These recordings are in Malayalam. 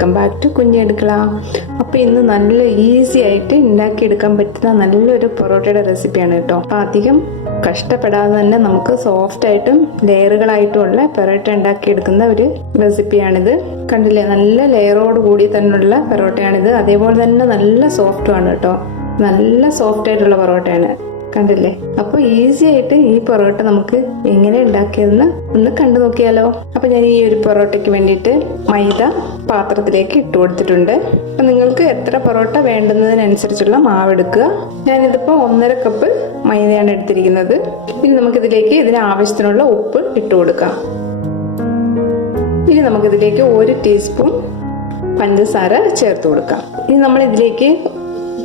വെൽക്കം ബാക്ക് ടു കുഞ്ഞി അടുക്കള. അപ്പോൾ ഇന്ന് നല്ല ഈസി ആയിട്ട് ഉണ്ടാക്കിയെടുക്കാൻ പറ്റുന്ന നല്ലൊരു പൊറോട്ടയുടെ റെസിപ്പിയാണ് കേട്ടോ. അപ്പോൾ അധികം കഷ്ടപ്പെടാതെ തന്നെ നമുക്ക് സോഫ്റ്റ് ആയിട്ടും ലെയറുകളായിട്ടുമുള്ള പൊറോട്ട ഉണ്ടാക്കിയെടുക്കുന്ന ഒരു റെസിപ്പിയാണിത്. കണ്ടില്ലേ, നല്ല ലെയറോട് കൂടി തന്നെയുള്ള പൊറോട്ടയാണിത്. അതേപോലെ തന്നെ നല്ല സോഫ്റ്റുമാണ് കേട്ടോ. നല്ല സോഫ്റ്റ് ആയിട്ടുള്ള പൊറോട്ടയാണ്, കണ്ടില്ലേ. അപ്പോൾ ഈസി ആയിട്ട് ഈ പൊറോട്ട നമുക്ക് എങ്ങനെ ഉണ്ടാക്കിയതെന്ന് ഒന്ന് കണ്ടു നോക്കിയാലോ. അപ്പോൾ ഞാൻ ഈ ഒരു പൊറോട്ടയ്ക്ക് വേണ്ടിയിട്ട് മൈദ പാത്രത്തിലേക്ക് ഇട്ട് കൊടുത്തിട്ടുണ്ട്. അപ്പോൾ നിങ്ങൾക്ക് എത്ര പൊറോട്ട വേണ്ടുന്നതിനനുസരിച്ചുള്ള മാവ് എടുക്കുക. ഞാനിതിപ്പോൾ 1.5 കപ്പ് മൈദയാണ് എടുത്തിരിക്കുന്നത്. ഇനി നമുക്കിതിലേക്ക് ഇതിന് ആവശ്യത്തിനുള്ള ഉപ്പ് ഇട്ട് കൊടുക്കാം. ഇനി നമുക്കിതിലേക്ക് 1 ടീസ്പൂൺ പഞ്ചസാര ചേർത്ത് കൊടുക്കാം. ഇനി നമ്മൾ ഇതിലേക്ക്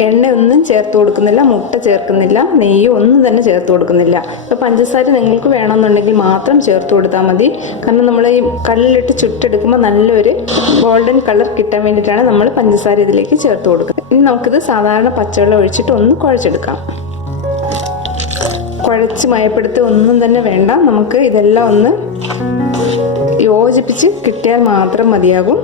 എണ്ണയൊന്നും ചേർത്ത് കൊടുക്കുന്നില്ല, മുട്ട ചേർക്കുന്നില്ല, നെയ്യ് ഒന്നും തന്നെ ചേർത്ത് കൊടുക്കുന്നില്ല. അപ്പോൾ പഞ്ചസാര നിങ്ങൾക്ക് വേണമെന്നുണ്ടെങ്കിൽ മാത്രം ചേർത്ത് കൊടുത്താൽ മതി. കാരണം നമ്മൾ ഈ കല്ലിലിട്ട് ചുട്ടെടുക്കുമ്പോൾ നല്ലൊരു ഗോൾഡൻ കളർ കിട്ടാൻ വേണ്ടിയിട്ടാണ് നമ്മൾ പഞ്ചസാര ഇതിലേക്ക് ചേർത്ത് കൊടുക്കുന്നത്. ഇനി നമുക്കിത് സാധാരണ പച്ചവെള്ളം ഒഴിച്ചിട്ട് ഒന്ന് കുഴച്ചെടുക്കാം. കുഴച്ച് മയപ്പെടുത്തി ഒന്നും തന്നെ വേണ്ട, നമുക്ക് ഇതെല്ലാം ഒന്ന് യോജിപ്പിച്ച് കിട്ടിയാൽ മാത്രം മതിയാകും.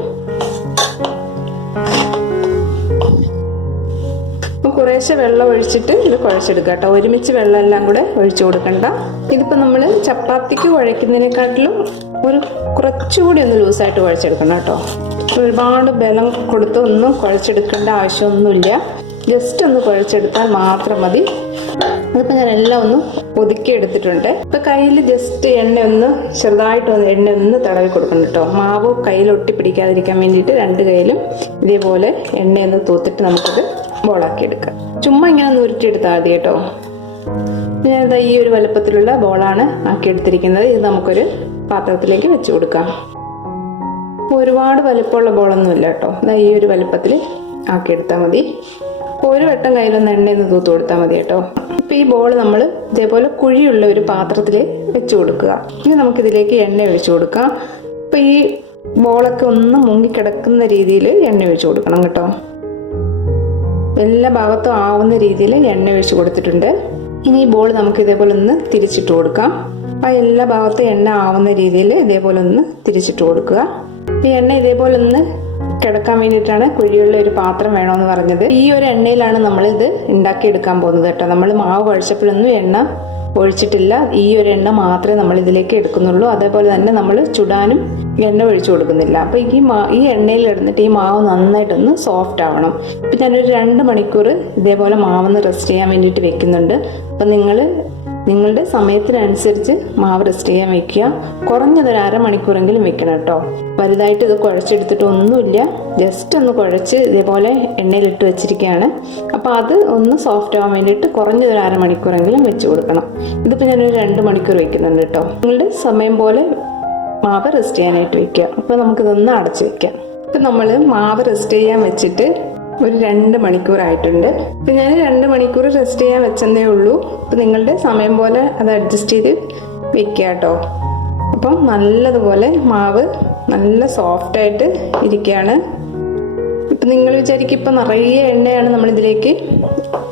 കുറേശ്ശെ വെള്ളം ഒഴിച്ചിട്ട് ഇത് കുഴച്ചെടുക്കുക കേട്ടോ. ഒരുമിച്ച് വെള്ളം എല്ലാം കൂടെ ഒഴിച്ചു കൊടുക്കണ്ട. ഇതിപ്പോൾ നമ്മൾ ചപ്പാത്തിക്ക് കുഴയ്ക്കുന്നതിനെക്കാട്ടിലും കുറച്ചുകൂടി ഒന്ന് ലൂസായിട്ട് കുഴച്ചെടുക്കണം കേട്ടോ. ഒരുപാട് ബലം കൊടുത്ത് ഒന്നും കുഴച്ചെടുക്കേണ്ട ആവശ്യമൊന്നുമില്ല. ജസ്റ്റ് ഒന്ന് കുഴച്ചെടുത്താൽ മാത്രം മതി. അതിപ്പോൾ ഞാൻ എല്ലാം ഒന്ന് ഒതുക്കി എടുത്തിട്ടുണ്ട്. ഇപ്പം കയ്യിൽ ജസ്റ്റ് ചെറുതായിട്ട് എണ്ണ ഒന്ന് തടവി കൊടുക്കണം കേട്ടോ. മാവ് കയ്യിൽ ഒട്ടി പിടിക്കാതിരിക്കാൻ വേണ്ടിയിട്ട് 2 കൈയിലും ഇതേപോലെ എണ്ണയൊന്ന് തൂത്തിട്ട് നമുക്കത് ബോളാക്കി എടുക്കാം. ചുമ്മാ ഇങ്ങനെ ഒന്ന് ഉരുട്ടിയെടുത്താൽ മതി കേട്ടോ. ഞാനിതാ ഈ ഒരു വലുപ്പത്തിലുള്ള ബോളാണ് ആക്കിയെടുത്തിരിക്കുന്നത്. ഇത് നമുക്കൊരു പാത്രത്തിലേക്ക് വെച്ച് കൊടുക്കാം. ഒരുപാട് വലുപ്പമുള്ള ബോളൊന്നുമില്ല കേട്ടോ. ഇതാ ഈ ഒരു വലുപ്പത്തിൽ ആക്കിയെടുത്താൽ മതി. ഒരു വട്ടം കയ്യിലൊന്ന് എണ്ണയൊന്ന് തൂത്ത് കൊടുത്താൽ മതി കേട്ടോ. ഇപ്പം ഈ ബോൾ നമ്മൾ ഇതേപോലെ കുഴിയുള്ള ഒരു പാത്രത്തിൽ വെച്ച് കൊടുക്കുക. ഇനി നമുക്കിതിലേക്ക് എണ്ണ ഒഴിച്ചു കൊടുക്കാം. ഇപ്പം ഈ ബോളൊക്കെ ഒന്ന് മുങ്ങിക്കിടക്കുന്ന രീതിയിൽ എണ്ണ ഒഴിച്ചു കൊടുക്കണം കേട്ടോ. എല്ലാ ഭാഗത്തും ആവുന്ന രീതിയിൽ എണ്ണ ഒഴിച്ച് കൊടുത്തിട്ടുണ്ട്. ഇനി ഈ ബോൾ നമുക്ക് ഇതേപോലെ ഒന്ന് തിരിച്ചിട്ട് കൊടുക്കാം. ആ എല്ലാ ഭാഗത്തും എണ്ണ ആവുന്ന രീതിയിൽ ഇതേപോലെ ഒന്ന് തിരിച്ചിട്ട് കൊടുക്കുക. ഈ എണ്ണ ഇതേപോലെ ഒന്ന് കിടക്കാൻ വേണ്ടിയിട്ടാണ് കുഴിയുള്ള ഒരു പാത്രം വേണമെന്ന് പറഞ്ഞത്. ഈ ഒരു എണ്ണയിലാണ് നമ്മളിത് ഉണ്ടാക്കിയെടുക്കാൻ പോകുന്നത് കേട്ടോ. നമ്മൾ മാവ് കുഴച്ചപ്പോഴൊന്നും എണ്ണ ഒഴിച്ചിട്ടില്ല. ഈ ഒരു എണ്ണ മാത്രമേ നമ്മൾ ഇതിലേക്ക് എടുക്കുന്നുള്ളൂ. അതേപോലെ തന്നെ നമ്മൾ ചുടാനും എണ്ണ ഒഴിച്ചു കൊടുക്കുന്നില്ല. അപ്പോൾ ഈ എണ്ണയിൽ ഇടുന്നിട്ട് ഈ മാവ് നന്നായിട്ടൊന്ന് സോഫ്റ്റ് ആവണം. ഇപ്പം ഞാനൊരു 2 മണിക്കൂർ ഇതേപോലെ മാവൊന്ന് റെസ്റ്റ് ചെയ്യാൻ വേണ്ടിയിട്ട് വെക്കുന്നുണ്ട്. അപ്പം നിങ്ങളുടെ സമയത്തിനനുസരിച്ച് മാവ് റെസ്റ്റ് ചെയ്യാൻ വെക്കുക. കുറഞ്ഞതൊരു 1/2 മണിക്കൂറെങ്കിലും വെക്കണം കേട്ടോ. വലുതായിട്ട് ഇത് കുഴച്ചെടുത്തിട്ട് ഒന്നുമില്ല, ജസ്റ്റ് ഒന്ന് കുഴച്ച് ഇതേപോലെ എണ്ണയിലിട്ട് വെച്ചിരിക്കുകയാണ്. അപ്പോൾ അത് ഒന്ന് സോഫ്റ്റ് ആവാൻ വേണ്ടിയിട്ട് കുറഞ്ഞതൊരു 1/2 മണിക്കൂറെങ്കിലും വെച്ച് കൊടുക്കണം. ഇതിപ്പോൾ ഞാനൊരു 2 മണിക്കൂർ വെക്കുന്നുണ്ട് കേട്ടോ. നിങ്ങളുടെ സമയം പോലെ മാവ് റെസ്റ്റ് ചെയ്യാനായിട്ട് വെക്കുക. അപ്പോൾ നമുക്കിതൊന്ന് അടച്ച് വെക്കാം. ഇപ്പം നമ്മൾ മാവ് റെസ്റ്റ് ചെയ്യാൻ വെച്ചിട്ട് ഒരു 2 മണിക്കൂറായിട്ടുണ്ട്. ഇപ്പം ഞാൻ 2 മണിക്കൂർ റെസ്റ്റ് ചെയ്യാൻ വെച്ചതേ ഉള്ളൂ. അപ്പം നിങ്ങളുടെ സമയം പോലെ അത് അഡ്ജസ്റ്റ് ചെയ്ത് വെക്കുക കേട്ടോ. അപ്പം നല്ലതുപോലെ മാവ് നല്ല സോഫ്റ്റായിട്ട് ഇരിക്കുകയാണ്. ഇപ്പം നിങ്ങൾ വിചാരിക്കും ഇപ്പം നിറയെ എണ്ണയാണ് നമ്മളിതിലേക്ക്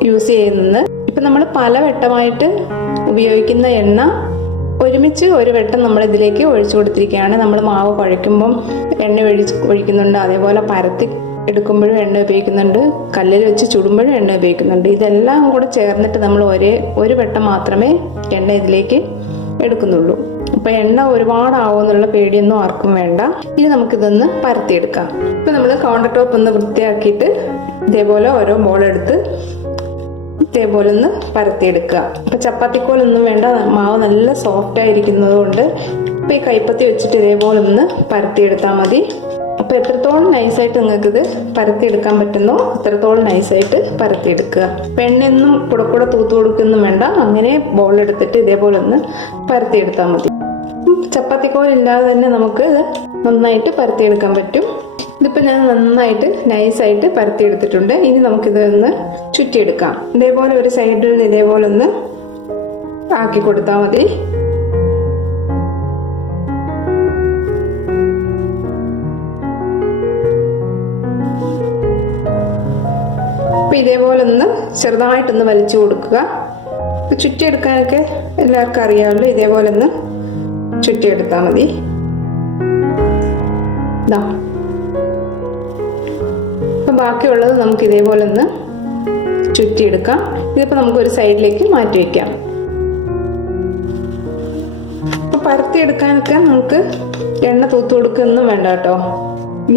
യൂസ് ചെയ്യുന്നത്. ഇപ്പം നമ്മൾ പലവട്ടമായിട്ട് ഉപയോഗിക്കുന്ന എണ്ണ ഒരുമിച്ച് ഒരു വട്ടം നമ്മളിതിലേക്ക് ഒഴിച്ചു കൊടുത്തിരിക്കുകയാണ്. നമ്മൾ മാവ് കുഴയ്ക്കുമ്പം എണ്ണ ഒഴിക്കുന്നുണ്ട്, അതേപോലെ പരത്തി എടുക്കുമ്പോഴും എണ്ണ ഉപയോഗിക്കുന്നുണ്ട്, കല്ലിൽ വെച്ച് ചുടുമ്പോഴും എണ്ണ ഉപയോഗിക്കുന്നുണ്ട്. ഇതെല്ലാം കൂടെ ചേർന്നിട്ട് നമ്മൾ ഒരു വട്ടം മാത്രമേ എണ്ണ ഇതിലേക്ക് എടുക്കുന്നുള്ളൂ. അപ്പോൾ എണ്ണ ഒരുപാടാവുമെന്നുള്ള പേടിയൊന്നും ആർക്കും വേണ്ട. ഇനി നമുക്കിതൊന്ന് പരത്തിയെടുക്കാം. ഇപ്പം നമ്മൾ കൗണ്ടർ ടോപ്പ് ഒന്ന് വൃത്തിയാക്കിയിട്ട് ഇതേപോലെ ഓരോ ബോളെടുത്ത് ഇതേപോലെ ഒന്ന് പരത്തിയെടുക്കുക. അപ്പം ചപ്പാത്തിക്കോലൊന്നും വേണ്ട, മാവ് നല്ല സോഫ്റ്റ് ആയിരിക്കുന്നത് കൊണ്ട് ഇപ്പം ഈ കൈപ്പത്തി വെച്ചിട്ട് ഇതേപോലെ ഒന്ന് പരത്തിയെടുത്താൽ മതി. അപ്പോൾ എത്രത്തോളം നൈസായിട്ട് നിങ്ങൾക്കിത് പരത്തിയെടുക്കാൻ പറ്റുന്നോ അത്രത്തോളം നൈസായിട്ട് പരത്തിയെടുക്കുക. എണ്ണയൊന്നും കൂടെ തൂത്ത് കൊടുക്കൊന്നും വേണ്ട, അങ്ങനെ ബോളെടുത്തിട്ട് ഇതേപോലെ ഒന്ന് പരത്തിയെടുത്താൽ മതി. ചപ്പാത്തിക്കോലില്ലാതെ തന്നെ നമുക്ക് നന്നായിട്ട് പരത്തിയെടുക്കാൻ പറ്റും. ഇതിപ്പോൾ ഞാൻ നന്നായിട്ട് നൈസായിട്ട് പരത്തിയെടുത്തിട്ടുണ്ട്. ഇനി നമുക്കിതൊന്ന് ചുറ്റിയെടുക്കാം. ഇതേപോലെ ഒരു സൈഡിൽ നിന്ന് ഇതേപോലെ ഒന്ന് ആക്കി കൊടുത്താൽ മതി. അപ്പം ഇതേപോലെ ഒന്ന് ചെറുതായിട്ടൊന്ന് വലിച്ചു കൊടുക്കുക. ചുറ്റിയെടുക്കാനൊക്കെ എല്ലാവർക്കും അറിയാമല്ലോ. ഇതേപോലെ ഒന്ന് ചുറ്റിയെടുത്താൽ മതി. ബാക്കിയുള്ളത് നമുക്ക് ഇതേപോലെ ഒന്ന് ചുറ്റിയെടുക്കാം. ഇതിപ്പോൾ നമുക്കൊരു സൈഡിലേക്ക് മാറ്റി വയ്ക്കാം. അപ്പോൾ പരത്തിയെടുക്കാനൊക്കെ നമുക്ക് എണ്ണ തൂത്ത് കൊടുക്കൊന്നും വേണ്ട കേട്ടോ.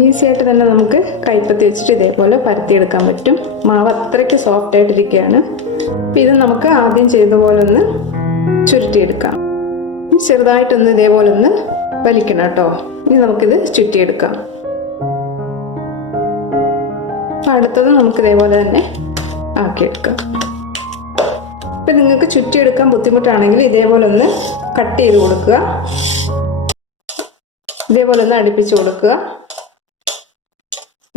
ഈസി ആയിട്ട് തന്നെ നമുക്ക് കൈപ്പത്തി വെച്ചിട്ട് ഇതേപോലെ പരത്തിയെടുക്കാൻ പറ്റും. മാവ് അത്രയ്ക്ക് സോഫ്റ്റ് ആയിട്ടിരിക്കുകയാണ്. അപ്പം ഇത് നമുക്ക് ആദ്യം ചെയ്ത പോലെ ഒന്ന് ചുരുട്ടിയെടുക്കാം. ചെറുതായിട്ടൊന്ന് ഇതേപോലെ ഒന്ന് വലിക്കണം കേട്ടോ. ഇനി നമുക്കിത് ചുറ്റിയെടുക്കാം. അടുത്തത് നമുക്ക് ഇതേപോലെ തന്നെ ആക്കിയെടുക്കാം. ഇപ്പം നിങ്ങൾക്ക് ചുറ്റിയെടുക്കാൻ ബുദ്ധിമുട്ടാണെങ്കിൽ ഇതേപോലെ ഒന്ന് കട്ട് ചെയ്ത് കൊടുക്കുക. ഇതേപോലെ ഒന്ന് അടുപ്പിച്ച് കൊടുക്കുക.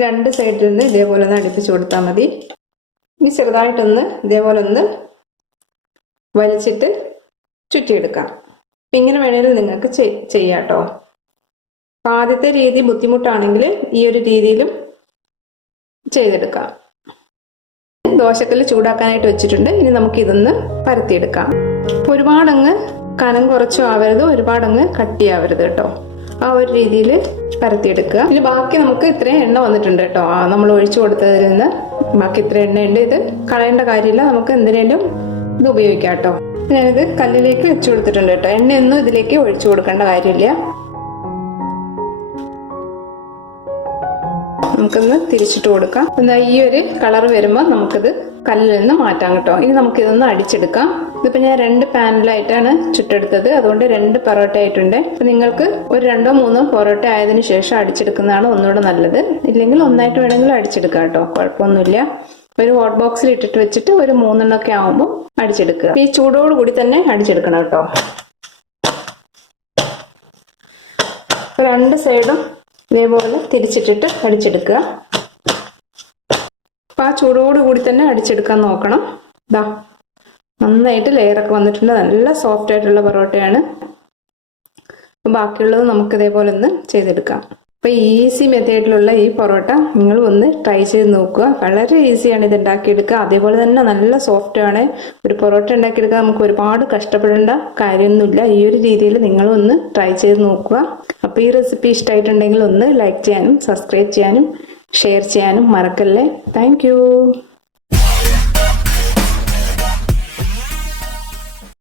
രണ്ട് സൈഡിൽ നിന്ന് ഇതേപോലെ ഒന്ന് അടുപ്പിച്ച് കൊടുത്താൽ മതി. ഇനി ചെറുതായിട്ടൊന്ന് ഇതേപോലെ ഒന്ന് വലിച്ചിട്ട് ചുറ്റിയെടുക്കാം. ഇങ്ങനെ വേണമെങ്കിൽ നിങ്ങൾക്ക് ചെയ്യാം കേട്ടോ. ആദ്യത്തെ രീതി ബുദ്ധിമുട്ടാണെങ്കിൽ ഈ ഒരു രീതിയിലും ചെയ്തെടുക്കാം. ദോശക്കല്ല് ചൂടാക്കാനായിട്ട് വെച്ചിട്ടുണ്ട്. ഇനി നമുക്ക് ഇതൊന്ന് പരത്തിയെടുക്കാം. ഒരുപാടങ്ങ് കനം കുറച്ചും ആവരുത്, ഒരുപാടങ്ങ് കട്ടിയാവരുത് കേട്ടോ. ആ ഒരു രീതിയിൽ പരത്തിയെടുക്കുക. ഇനി ബാക്കി നമുക്ക് ഇത്രയും എണ്ണ വന്നിട്ടുണ്ട് കേട്ടോ. നമ്മൾ ഒഴിച്ചു കൊടുത്തതിൽ നിന്ന് ബാക്കി ഇത്ര എണ്ണയുണ്ട്. ഇത് കളയേണ്ട കാര്യമില്ല, നമുക്ക് എന്തിനേലും ഇത് ഉപയോഗിക്കാം കേട്ടോ. ഞാനിത് കല്ലിലേക്ക് വെച്ച് കൊടുത്തിട്ടുണ്ട് കേട്ടോ. എണ്ണയൊന്നും ഇതിലേക്ക് ഒഴിച്ചു കൊടുക്കേണ്ട കാര്യമില്ല. നമുക്കൊന്ന് തിരിച്ചിട്ട് കൊടുക്കാം. എന്താ ഈ ഒരു കളർ വരുമ്പോൾ നമുക്കിത് കല്ലിൽ നിന്ന് മാറ്റാം കേട്ടോ. ഇനി നമുക്കിതൊന്ന് അടിച്ചെടുക്കാം. ഇതിപ്പോൾ ഞാൻ 2 പാനിലായിട്ടാണ് ചുട്ടെടുത്തത്, അതുകൊണ്ട് 2 പൊറോട്ട ആയിട്ടുണ്ട്. അപ്പം നിങ്ങൾക്ക് ഒരു 2 or 3 പൊറോട്ട ആയതിനു ശേഷം അടിച്ചെടുക്കുന്നതാണ് ഒന്നുകൂടെ നല്ലത്. ഇല്ലെങ്കിൽ ഒന്നായിട്ട് വേണമെങ്കിലും അടിച്ചെടുക്കാം കേട്ടോ, കുഴപ്പമൊന്നുമില്ല. ഒരു ഹോട്ട് ബോക്സിൽ ഇട്ടിട്ട് വെച്ചിട്ട് ഒരു 3 എണ്ണമൊക്കെ ആകുമ്പോൾ അടിച്ചെടുക്കുക. ഈ ചൂടോട് കൂടി തന്നെ അടിച്ചെടുക്കണം കേട്ടോ. 2 സൈഡും ഇതേപോലെ തിരിച്ചിട്ടിട്ട് അടിച്ചെടുക്കുക. അപ്പം ആ ചൂടോട് കൂടി തന്നെ അടിച്ചെടുക്കാൻ നോക്കണം. ഇതാ നന്നായിട്ട് ലെയറൊക്കെ വന്നിട്ടുണ്ട്. നല്ല സോഫ്റ്റ് ആയിട്ടുള്ള പൊറോട്ടയാണ്. അപ്പം ബാക്കിയുള്ളത് നമുക്ക് ഇതേപോലെ ഒന്ന് ചെയ്തെടുക്കാം. അപ്പം ഈസി മെത്തേഡിലുള്ള ഈ പൊറോട്ട നിങ്ങൾ ഒന്ന് ട്രൈ ചെയ്ത് നോക്കുക. വളരെ ഈസിയാണ് ഇത് ഉണ്ടാക്കിയെടുക്കുക. അതേപോലെ തന്നെ നല്ല സോഫ്റ്റ് ആണ്. ഒരു പൊറോട്ട ഉണ്ടാക്കിയെടുക്കാൻ നമുക്ക് ഒരുപാട് കഷ്ടപ്പെടേണ്ട കാര്യമൊന്നുമില്ല. ഈ ഒരു രീതിയിൽ നിങ്ങൾ ഒന്ന് ട്രൈ ചെയ്ത് നോക്കുക. അപ്പോൾ ഈ റെസിപ്പി ഇഷ്ടമായിട്ടുണ്ടെങ്കിൽ ഒന്ന് ലൈക്ക് ചെയ്യാനും സബ്സ്ക്രൈബ് ചെയ്യാനും ഷെയർ ചെയ്യാനും മറക്കല്ലേ. താങ്ക്